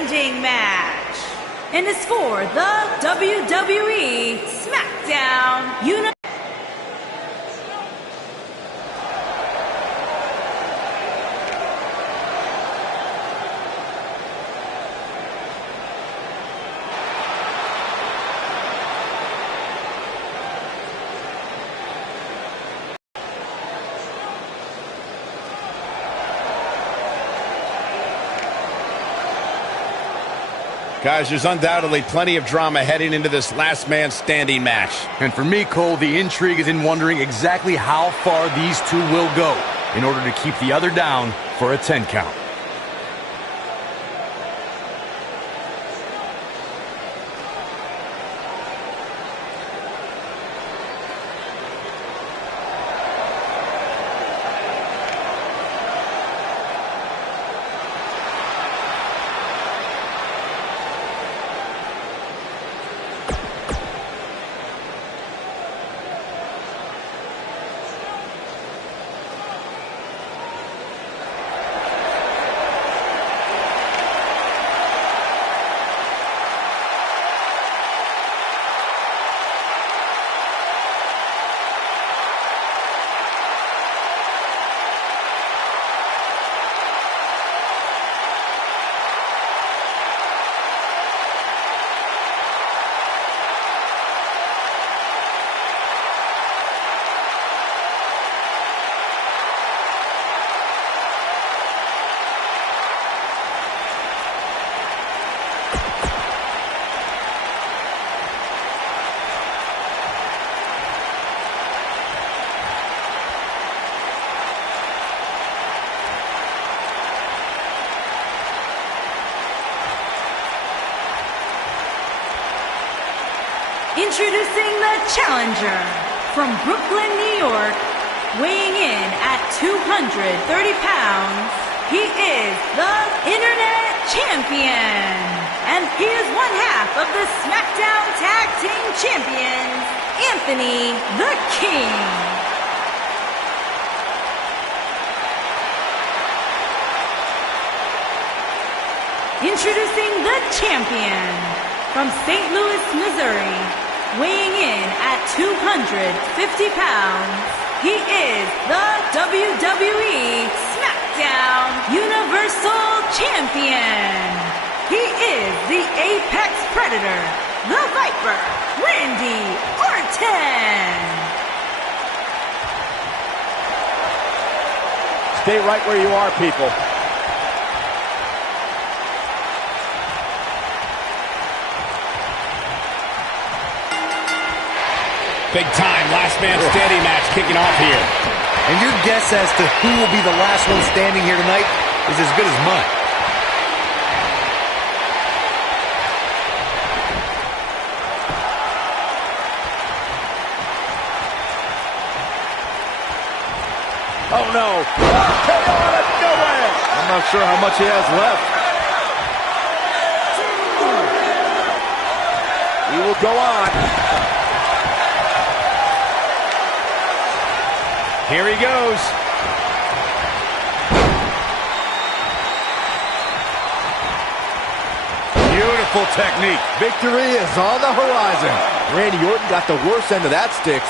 challenging match. And it's for the WWE SmackDown Universe. Guys, there's undoubtedly plenty of drama heading into this last man standing match. And for me, Cole, the intrigue is in wondering exactly how far these two will go in order to keep the other down for a 10 count. Introducing the challenger from Brooklyn, New York, weighing in at 230 pounds, he is the Internet Champion, and he is one half of the SmackDown Tag Team Champions, Anthony the King. Introducing the champion from St. Louis, Missouri, weighing in at 250 pounds, he is the WWE SmackDown Universal Champion. He is the Apex Predator, the Viper, Randy Orton. Stay right where you are, people. Big time last man standing match kicking off here. And your guess as to who will be the last one standing here tonight is as good as mine. Oh no! KO out of nowhere! I'm not sure how much he has left. He will go on. Here he goes. Beautiful technique. Victory is on the horizon. Randy Orton got the worst end of that stick.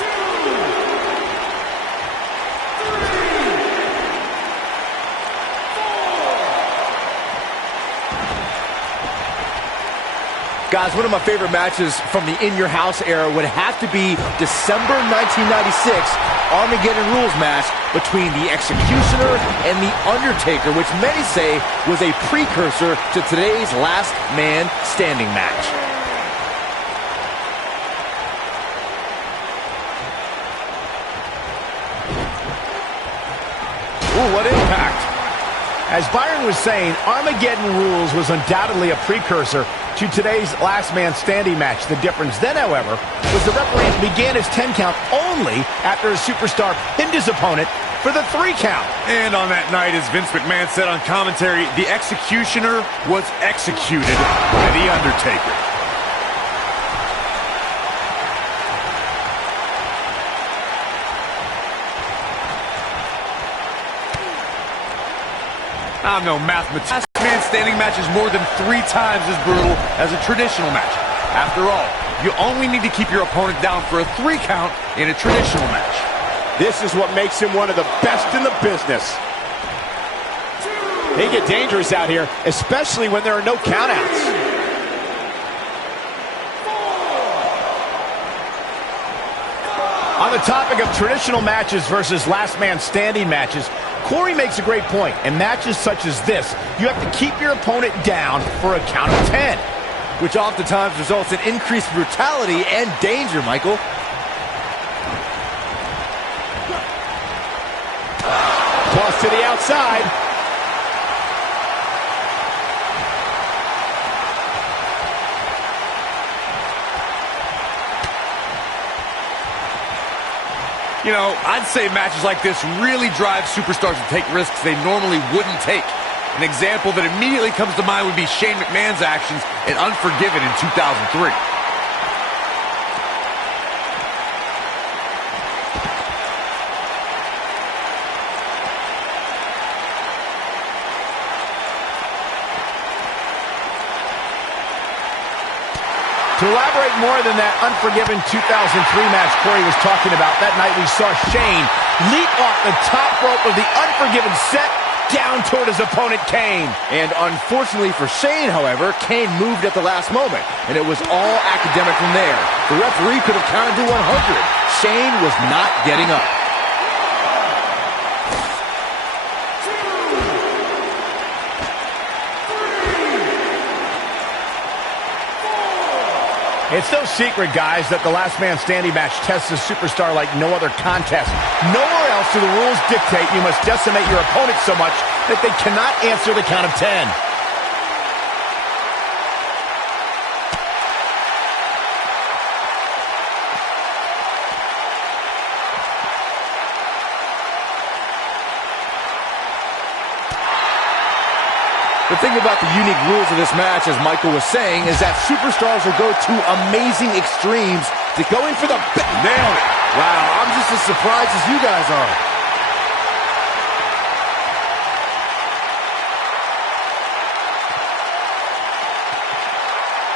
Guys, one of my favorite matches from the In Your House era would have to be December 1996 Armageddon Rules match between the Executioner and the Undertaker, which many say was a precursor to today's Last Man Standing match. Ooh, what impact. As Byron was saying, Armageddon Rules was undoubtedly a precursor to today's Last Man Standing match. The difference then, however, was the referee began his 10 count only after a superstar pinned his opponent for the 3 count. And on that night, as Vince McMahon said on commentary, the Executioner was executed by the Undertaker. I'm no mathematician. Last man man standing match is more than 3 times as brutal as a traditional match. After all, you only need to keep your opponent down for a 3 count in a traditional match. This is what makes him one of the best in the business. They get dangerous out here, especially when there are no countouts. On the topic of traditional matches versus last man standing matches, Corey makes a great point. In matches such as this, you have to keep your opponent down for a count of 10. Which oftentimes results in increased brutality and danger, Michael. Toss to the outside. You know, I'd say matches like this really drive superstars to take risks they normally wouldn't take. An example that immediately comes to mind would be Shane McMahon's actions in Unforgiven in 2003. To elaborate more than that Unforgiven 2003 match Corey was talking about, that night we saw Shane leap off the top rope of the Unforgiven set down toward his opponent, Kane. And unfortunately for Shane, however, Kane moved at the last moment, and it was all academic from there. The referee could have counted to 100. Shane was not getting up. It's no secret, guys, that the last man standing match tests a superstar like no other contest. Nowhere else do the rules dictate you must decimate your opponent so much that they cannot answer the count of 10. The thing about the unique rules of this match, as Michael was saying, is that superstars will go to amazing extremes to go in for the... Nailed it. Wow, I'm just as surprised as you guys are.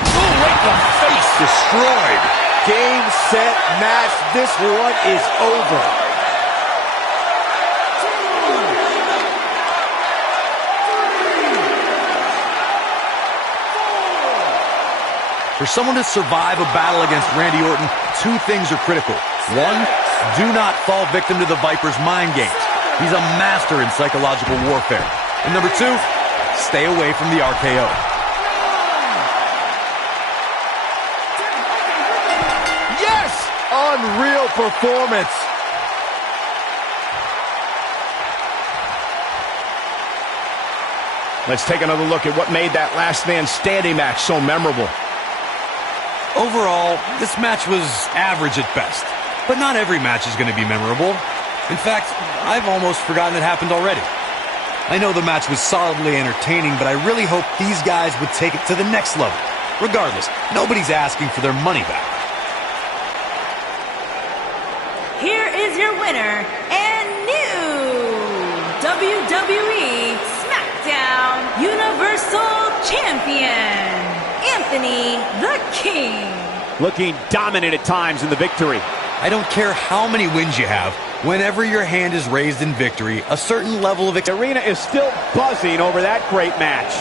Oh, right in the face. Destroyed. Game, set, match. This one is over. For someone to survive a battle against Randy Orton, 2 things are critical. 1, do not fall victim to the Viper's mind games. He's a master in psychological warfare. And number 2, stay away from the RKO. Yes! Unreal performance. Let's take another look at what made that last man standing match so memorable. Overall, this match was average at best. But not every match is going to be memorable. In fact, I've almost forgotten it happened already. I know the match was solidly entertaining, but I really hope these guys would take it to the next level. Regardless, nobody's asking for their money back. Here is your winner and new WWE SmackDown Universal Champion, Anthony the King. Looking dominant at times in the victory. I don't care how many wins you have. Whenever your hand is raised in victory, a certain level of... The arena is still buzzing over that great match.